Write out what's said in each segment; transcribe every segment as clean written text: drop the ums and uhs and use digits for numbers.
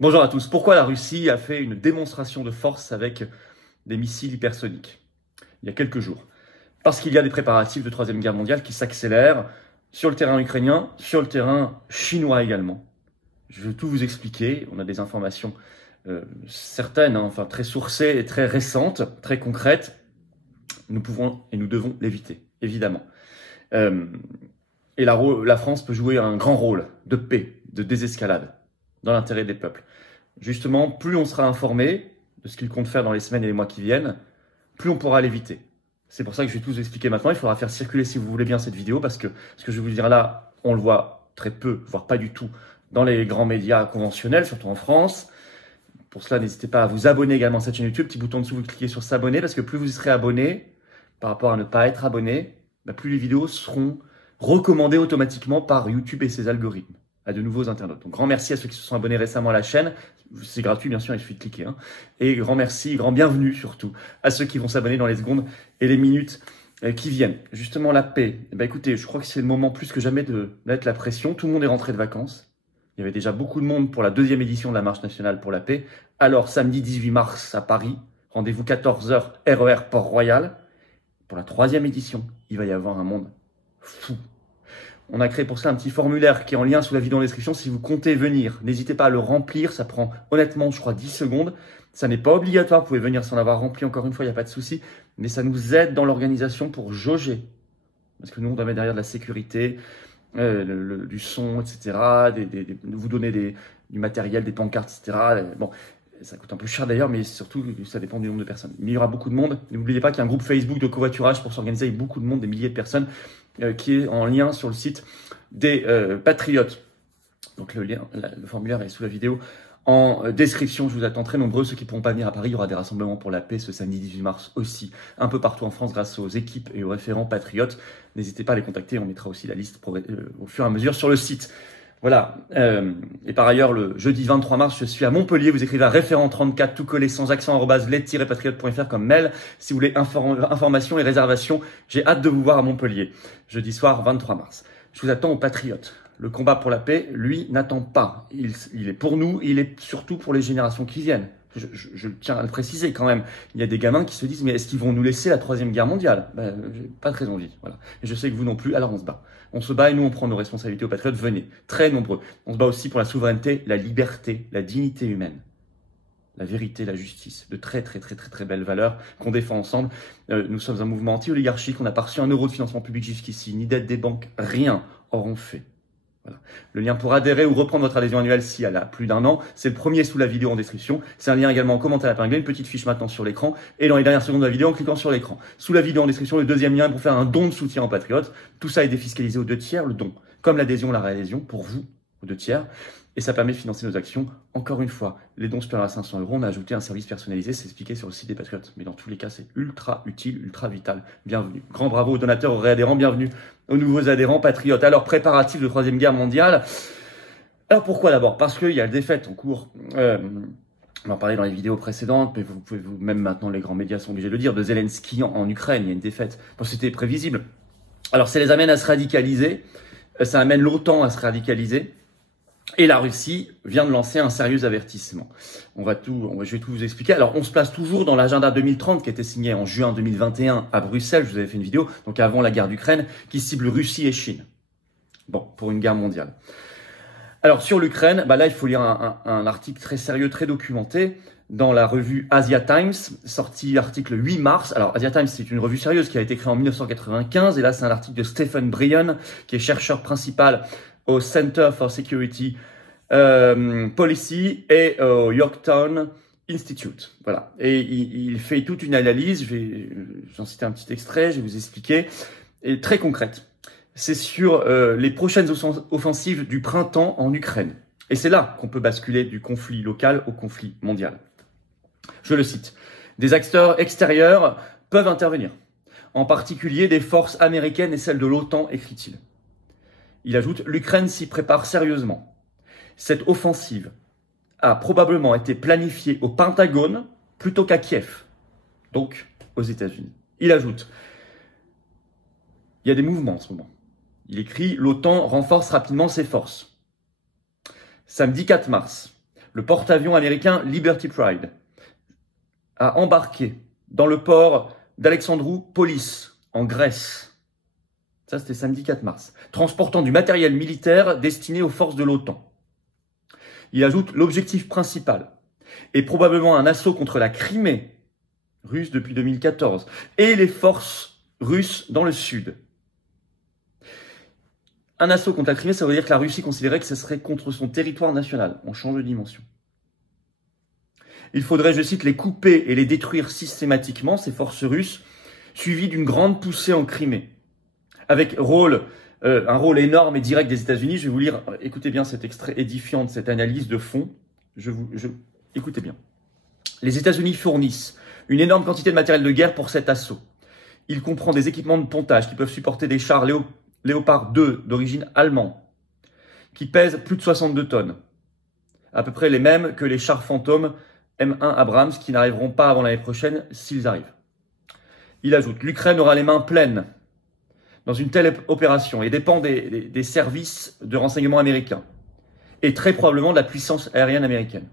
Bonjour à tous. Pourquoi la Russie a fait une démonstration de force avec des missiles hypersoniques il y a quelques jours? Parce qu'il y a des préparatifs de Troisième Guerre mondiale qui s'accélèrent sur le terrain ukrainien, sur le terrain chinois également. Je vais tout vous expliquer. On a des informations certaines, enfin très sourcées et très récentes, très concrètes. Nous pouvons et nous devons l'éviter, évidemment. Et la France peut jouer un grand rôle de paix, de désescalade, dans l'intérêt des peuples. Justement, plus on sera informé de ce qu'il compte faire dans les semaines et les mois qui viennent, plus on pourra l'éviter. C'est pour ça que je vais tout vous expliquer maintenant. Il faudra faire circuler, si vous voulez bien, cette vidéo, parce que ce que je vais vous dire là, on le voit très peu, voire pas du tout, dans les grands médias conventionnels, surtout en France. Pour cela, n'hésitez pas à vous abonner également à cette chaîne YouTube. Petit bouton dessous, vous cliquez sur s'abonner, parce que plus vous y serez abonné, par rapport à ne pas être abonné, plus les vidéos seront recommandées automatiquement par YouTube et ses algorithmes à de nouveaux internautes. Donc grand merci à ceux qui se sont abonnés récemment à la chaîne. C'est gratuit, bien sûr, il suffit de cliquer. Et grand merci, grand bienvenue surtout à ceux qui vont s'abonner dans les secondes et les minutes qui viennent. Justement, la paix. Écoutez, je crois que c'est le moment plus que jamais de mettre la pression. Tout le monde est rentré de vacances. Il y avait déjà beaucoup de monde pour la deuxième édition de la Marche nationale pour la paix. Alors, samedi 18 mars à Paris, rendez-vous 14h, RER Port-Royal. Pour la troisième édition, il va y avoir un monde fou. On a créé pour cela un petit formulaire qui est en lien sous la vidéo en description. Si vous comptez venir, n'hésitez pas à le remplir. Ça prend honnêtement, je crois, 10 secondes. Ça n'est pas obligatoire. Vous pouvez venir sans l'avoir rempli. Encore une fois, il n'y a pas de souci. Mais ça nous aide dans l'organisation pour jauger. Parce que nous, on doit mettre derrière de la sécurité, du son, etc. Vous donner du matériel, des pancartes, etc. Bon, ça coûte un peu cher d'ailleurs, mais surtout, ça dépend du nombre de personnes. Mais il y aura beaucoup de monde. N'oubliez pas qu'il y a un groupe Facebook de covoiturage pour s'organiser avec beaucoup de monde, des milliers de personnes, qui est en lien sur le site des Patriotes. Donc le formulaire est sous la vidéo en description. Je vous attends très nombreux. Ceux qui ne pourront pas venir à Paris, il y aura des rassemblements pour la paix ce samedi 18 mars aussi, un peu partout en France grâce aux équipes et aux référents patriotes. N'hésitez pas à les contacter, on mettra aussi la liste au fur et à mesure sur le site. Voilà. Et par ailleurs, le jeudi 23 mars, je suis à Montpellier. Vous écrivez à référent34 tout collé sans accent @let-patriote.fr comme mail si vous voulez informations et réservations. J'ai hâte de vous voir à Montpellier. Jeudi soir 23 mars. Je vous attends aux Patriotes. Le combat pour la paix, lui, n'attend pas. Il est pour nous, il est surtout pour les générations qui viennent. Je tiens à le préciser quand même. Il y a des gamins qui se disent, mais est-ce qu'ils vont nous laisser la troisième guerre mondiale? J'ai pas très envie. Voilà. Et je sais que vous non plus, alors on se bat. On se bat et nous, on prend nos responsabilités aux patriotes. Venez, très nombreux. On se bat aussi pour la souveraineté, la liberté, la dignité humaine, la vérité, la justice. De très belles valeurs qu'on défend ensemble. Nous sommes un mouvement anti-oligarchique. On n'a pas reçu un euro de financement public jusqu'ici, ni d'aide des banques. Rien. Or, on fait. Voilà. Le lien pour adhérer ou reprendre votre adhésion annuelle si elle a plus d'1 an, c'est le premier sous la vidéo en description. C'est un lien également en commentaire épinglé, une petite fiche maintenant sur l'écran et dans les dernières secondes de la vidéo en cliquant sur l'écran. Sous la vidéo en description, le deuxième lien pour faire un don de soutien aux patriotes. Tout ça est défiscalisé aux 2 tiers, le don, comme l'adhésion, la réadhésion, pour vous, aux 2 tiers. Et ça permet de financer nos actions. Encore une fois, les dons supérieurs à 500 €, on a ajouté un service personnalisé, c'est expliqué sur le site des Patriotes. Mais dans tous les cas, c'est ultra utile, ultra vital. Bienvenue. Grand bravo aux donateurs, aux réadhérents, bienvenue aux nouveaux adhérents Patriotes. Alors, préparatifs de Troisième Guerre mondiale. Alors pourquoi d'abord? Parce qu'il y a des défaites en cours. On en parlait dans les vidéos précédentes, mais vous pouvez même maintenant les grands médias sont obligés de le dire, de Zelensky en Ukraine, il y a une défaite. Bon, c'était prévisible. Alors ça les amène à se radicaliser, ça amène l'OTAN à se radicaliser. Et la Russie vient de lancer un sérieux avertissement. Je vais tout vous expliquer. Alors, on se place toujours dans l'agenda 2030 qui a été signé en juin 2021 à Bruxelles. Je vous avais fait une vidéo, donc avant la guerre d'Ukraine, qui cible Russie et Chine. Bon, pour une guerre mondiale. Alors, sur l'Ukraine, là, il faut lire un article très sérieux, très documenté dans la revue Asia Times, sorti l'article 8 mars. Alors, Asia Times, c'est une revue sérieuse qui a été créée en 1995. Et là, c'est un article de Stephen Bryan, qui est chercheur principal au Center for Security Policy et au Yorktown Institute. Voilà. Et il fait toute une analyse, j'en citer un petit extrait, je vais vous expliquer, et très concrète. C'est sur les prochaines offensives du printemps en Ukraine. Et c'est là qu'on peut basculer du conflit local au conflit mondial. Je le cite. Des acteurs extérieurs peuvent intervenir, en particulier des forces américaines et celles de l'OTAN, écrit-il. Il ajoute, l'Ukraine s'y prépare sérieusement. Cette offensive a probablement été planifiée au Pentagone plutôt qu'à Kiev, donc aux États-Unis. Il ajoute, il y a des mouvements en ce moment. Il écrit, l'OTAN renforce rapidement ses forces. Samedi 4 mars, le porte-avions américain Liberty Pride a embarqué dans le port d'Alexandroupolis, en Grèce. Ça, c'était samedi 4 mars. Transportant du matériel militaire destiné aux forces de l'OTAN. Il ajoute l'objectif principal est probablement un assaut contre la Crimée, russe depuis 2014, et les forces russes dans le sud. Un assaut contre la Crimée, ça veut dire que la Russie considérait que ce serait contre son territoire national. On change de dimension. Il faudrait, je cite, les couper et les détruire systématiquement, ces forces russes, suivies d'une grande poussée en Crimée. Avec un rôle énorme et direct des États-Unis. Je vais vous lire, écoutez bien cet extrait édifiant de cette analyse de fond. Écoutez bien. Les États-Unis fournissent une énorme quantité de matériel de guerre pour cet assaut. Il comprend des équipements de pontage qui peuvent supporter des chars Léopard 2 d'origine allemande, qui pèsent plus de 62 tonnes. À peu près les mêmes que les chars Phantom M1 Abrams qui n'arriveront pas avant l'année prochaine s'ils arrivent. Il ajoute, l'Ukraine aura les mains pleines dans une telle opération et dépend des services de renseignement américains et très probablement de la puissance aérienne américaine.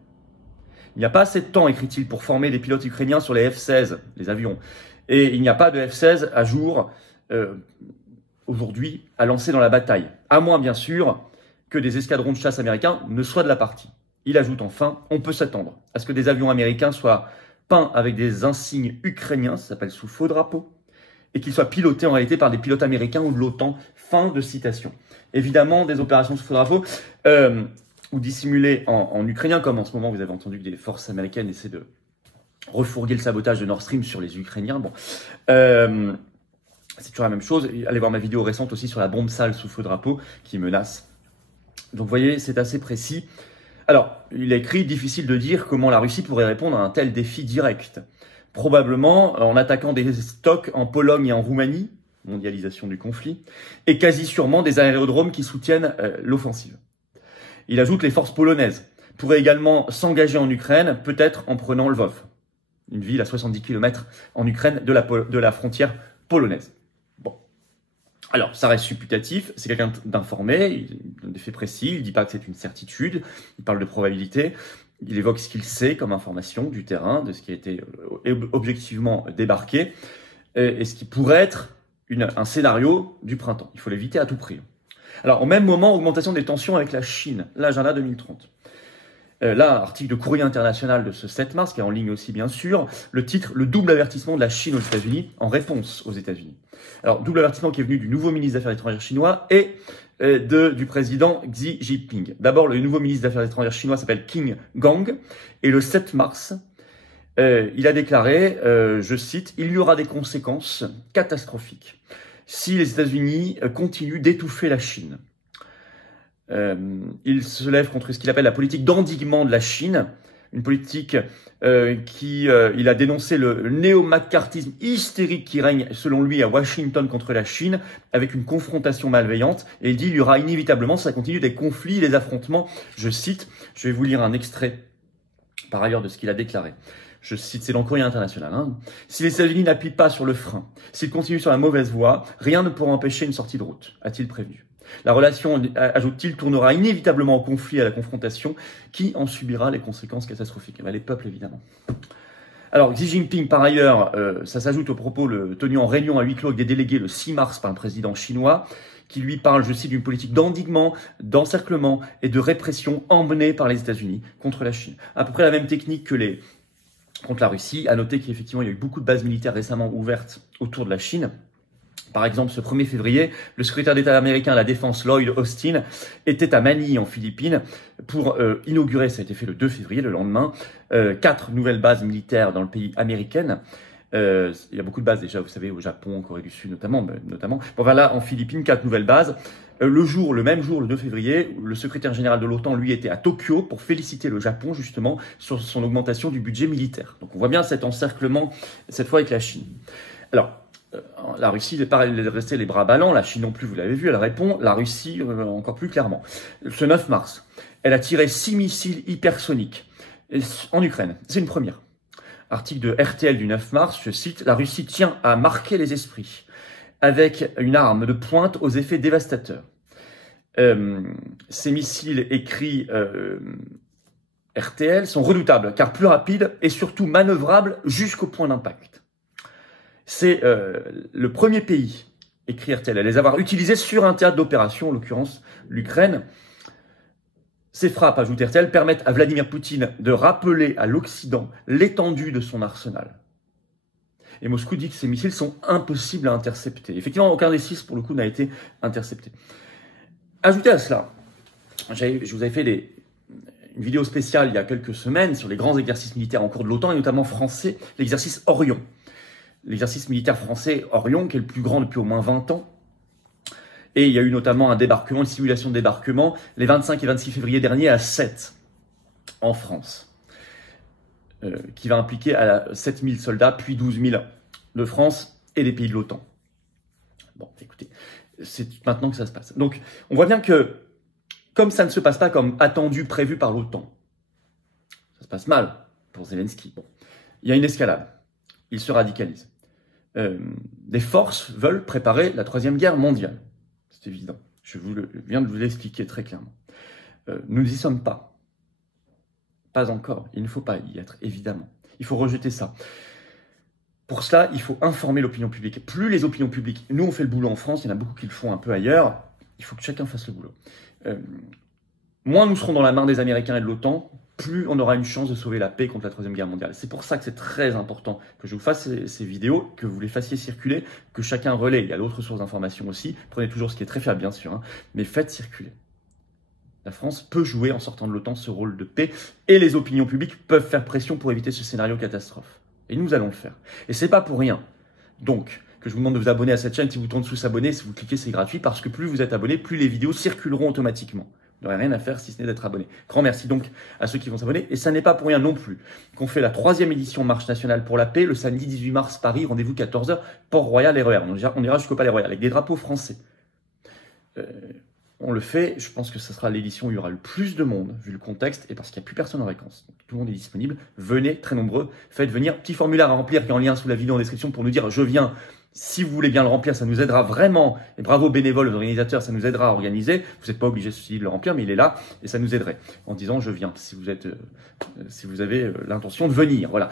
Il n'y a pas assez de temps, écrit-il, pour former des pilotes ukrainiens sur les F-16, les avions. Et il n'y a pas de F-16 à jour aujourd'hui à lancer dans la bataille. À moins, bien sûr, que des escadrons de chasse américains ne soient de la partie. Il ajoute enfin, on peut s'attendre à ce que des avions américains soient peints avec des insignes ukrainiens, ça s'appelle sous faux drapeau, et qu'ils soient pilotés en réalité par des pilotes américains ou de l'OTAN. Fin de citation. Évidemment, des opérations sous faux drapeau, ou dissimulées en ukrainien, comme en ce moment vous avez entendu que des forces américaines essaient de refourguer le sabotage de Nord Stream sur les Ukrainiens. Bon, c'est toujours la même chose. Allez voir ma vidéo récente aussi sur la bombe sale sous faux drapeau qui menace. Donc vous voyez, c'est assez précis. Alors, il a écrit, difficile de dire comment la Russie pourrait répondre à un tel défi direct. Probablement en attaquant des stocks en Pologne et en Roumanie, mondialisation du conflit, et quasi sûrement des aérodromes qui soutiennent l'offensive. Il ajoute les forces polonaises pourraient également s'engager en Ukraine, peut-être en prenant Lvov, une ville à 70 km en Ukraine de la frontière polonaise. Bon. Alors, ça reste supputatif, c'est quelqu'un d'informé, il donne des faits précis, il ne dit pas que c'est une certitude, il parle de probabilité, il évoque ce qu'il sait comme information du terrain, de ce qui a été objectivement débarqué, et ce qui pourrait être un scénario du printemps. Il faut l'éviter à tout prix. Alors, au même moment, augmentation des tensions avec la Chine, l'agenda 2030. Là, article de Courrier International de ce 7 mars, qui est en ligne aussi bien sûr, le titre « Le double avertissement de la Chine aux États-Unis en réponse aux États-Unis ». Alors, double avertissement qui est venu du nouveau ministre des Affaires étrangères chinois et du président Xi Jinping. D'abord, le nouveau ministre des Affaires étrangères chinois s'appelle Qin Gang, et le 7 mars, il a déclaré, je cite, « Il y aura des conséquences catastrophiques si les États-Unis continuent d'étouffer la Chine ». Il se lève contre ce qu'il appelle la politique d'endiguement de la Chine, une politique il a dénoncé le néo-maccarthisme hystérique qui règne, selon lui, à Washington contre la Chine, avec une confrontation malveillante. Et il dit il y aura inévitablement, ça continue, des conflits, des affrontements. Je cite, je vais vous lire un extrait, par ailleurs, de ce qu'il a déclaré. Je cite, c'est dans Courrier International. Si les États-Unis n'appuient pas sur le frein, s'ils continuent sur la mauvaise voie, rien ne pourra empêcher une sortie de route, a-t-il prévenu. La relation, ajoute-t-il, tournera inévitablement au conflit et à la confrontation. Qui en subira les conséquences catastrophiques? Les peuples, évidemment. Alors, Xi Jinping, par ailleurs, ça s'ajoute aux propos tenus en réunion à huis clos avec des délégués le 6 mars par un président chinois, qui lui parle, je cite, d'une politique d'endiguement, d'encerclement et de répression emmenée par les États-Unis contre la Chine. À peu près la même technique que contre la Russie. À noter qu'effectivement, il y a eu beaucoup de bases militaires récemment ouvertes autour de la Chine. Par exemple, ce 1er février, le secrétaire d'État américain à la Défense, Lloyd Austin, était à Manille, en Philippines, pour inaugurer, ça a été fait le 2 février, le lendemain, 4 nouvelles bases militaires dans le pays américain. Il y a beaucoup de bases déjà, vous savez, au Japon, en Corée du Sud notamment. Bon, voilà, en Philippines, 4 nouvelles bases. Le même jour, le 2 février, le secrétaire général de l'OTAN, lui, était à Tokyo pour féliciter le Japon, justement, sur son augmentation du budget militaire. Donc on voit bien cet encerclement, cette fois avec la Chine. Alors, la Russie n'est pas restée les bras ballants, la Chine non plus, vous l'avez vu, elle répond, la Russie encore plus clairement. Ce 9 mars, elle a tiré 6 missiles hypersoniques en Ukraine. C'est une première. Article de RTL du 9 mars, je cite, « La Russie tient à marquer les esprits avec une arme de pointe aux effets dévastateurs. » Ces missiles écrits RTL sont redoutables, car plus rapides et surtout manœuvrables jusqu'au point d'impact. C'est le premier pays, écrit RTL, à les avoir utilisés sur un théâtre d'opération, en l'occurrence l'Ukraine. Ces frappes, ajoute RTL, permettent à Vladimir Poutine de rappeler à l'Occident l'étendue de son arsenal. Et Moscou dit que ces missiles sont impossibles à intercepter. Effectivement, aucun des 6, pour le coup, n'a été intercepté. Ajoutez à cela, je vous avais fait une vidéo spéciale il y a quelques semaines sur les grands exercices militaires en cours de l'OTAN, et notamment français, l'exercice Orion. L'exercice militaire français Orion, qui est le plus grand depuis au moins 20 ans. Et il y a eu notamment un débarquement, une simulation de débarquement, les 25 et 26 février dernier à Sète, en France. Qui va impliquer à 7000 soldats, puis 12 000 de France et des pays de l'OTAN. Bon, écoutez, c'est maintenant que ça se passe. Donc, on voit bien que, comme ça ne se passe pas comme attendu, prévu par l'OTAN, ça se passe mal pour Zelensky. Bon, il y a une escalade. Il se radicalise. Des forces veulent préparer la Troisième Guerre mondiale. C'est évident. Je viens de vous l'expliquer très clairement. Nous n'y sommes pas. Pas encore. Il ne faut pas y être, évidemment. Il faut rejeter ça. Pour cela, il faut informer l'opinion publique. Plus les opinions publiques, nous on fait le boulot en France, il y en a beaucoup qui le font un peu ailleurs, il faut que chacun fasse le boulot. Moins nous serons dans la main des Américains et de l'OTAN, plus on aura une chance de sauver la paix contre la Troisième Guerre mondiale. C'est pour ça que c'est très important que je vous fasse ces vidéos, que vous les fassiez circuler, que chacun relaie. Il y a d'autres sources d'informations aussi. Prenez toujours ce qui est très fiable, bien sûr, hein, mais faites circuler. La France peut jouer, en sortant de l'OTAN, ce rôle de paix, et les opinions publiques peuvent faire pression pour éviter ce scénario catastrophe. Et nous allons le faire. Et c'est pas pour rien. Donc, que je vous demande de vous abonner à cette chaîne. Si vous tournez sous s'abonner, si vous cliquez, c'est gratuit, parce que plus vous êtes abonné, plus les vidéos circuleront automatiquement. Vous n'aurez rien à faire si ce n'est d'être abonné. Grand merci donc à ceux qui vont s'abonner. Et ça n'est pas pour rien non plus qu'on fait la 3e édition Marche nationale pour la paix, le samedi 18 mars, Paris, rendez-vous 14h, Port-Royal et RER. On ira jusqu'au Palais Royal avec des drapeaux français. On le fait, je pense que ce sera l'édition où il y aura le plus de monde, vu le contexte, et parce qu'il n'y a plus personne en vacances. Donc, tout le monde est disponible. Venez, très nombreux. Faites venir. Petit formulaire à remplir qui est en lien sous la vidéo en description pour nous dire « Je viens ». Si vous voulez bien le remplir, ça nous aidera vraiment. Et bravo bénévoles, aux organisateurs, ça nous aidera à organiser. Vous n'êtes pas obligé de le remplir, mais il est là et ça nous aiderait. En disant « Je viens », si vous avez l'intention de venir. Voilà.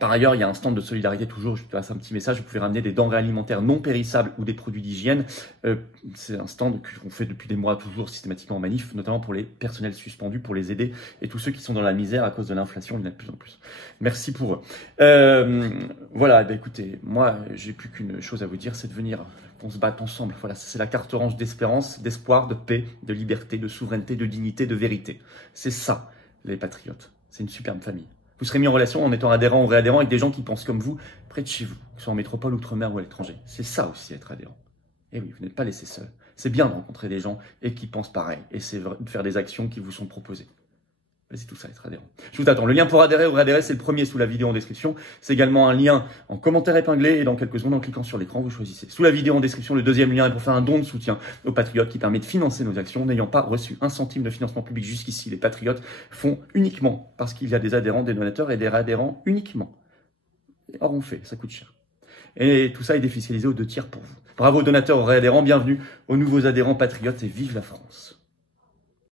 Par ailleurs, il y a un stand de solidarité toujours, je vous passe un petit message, vous pouvez ramener des denrées alimentaires non périssables ou des produits d'hygiène. C'est un stand qu'on fait depuis des mois toujours systématiquement en manif, notamment pour les personnels suspendus, pour les aider et tous ceux qui sont dans la misère à cause de l'inflation, il y en a de plus en plus. Merci pour eux. Voilà, ben écoutez, moi j'ai plus qu'une chose à vous dire, c'est de venir, qu'on se batte ensemble. Voilà, c'est la carte orange d'espérance, d'espoir, de paix, de liberté, de souveraineté, de dignité, de vérité. C'est ça, les patriotes. C'est une superbe famille. Vous serez mis en relation en étant adhérent ou réadhérent avec des gens qui pensent comme vous, près de chez vous, que ce soit en métropole, outre-mer ou à l'étranger. C'est ça aussi être adhérent. Et oui, vous n'êtes pas laissé seul. C'est bien de rencontrer des gens et qui pensent pareil. Et c'est de faire des actions qui vous sont proposées. C'est tout ça, être adhérent. Je vous attends. Le lien pour adhérer ou réadhérer, c'est le premier sous la vidéo en description. C'est également un lien en commentaire épinglé et dans quelques secondes, en cliquant sur l'écran, vous choisissez. Sous la vidéo en description, le deuxième lien est pour faire un don de soutien aux patriotes qui permet de financer nos actions. N'ayant pas reçu un centime de financement public jusqu'ici, les patriotes font uniquement parce qu'il y a des adhérents, des donateurs et des réadhérents uniquement. Or, on fait, ça coûte cher. Et tout ça est défiscalisé aux 2 tiers pour vous. Bravo aux donateurs, aux réadhérents, bienvenue aux nouveaux adhérents patriotes et vive la France.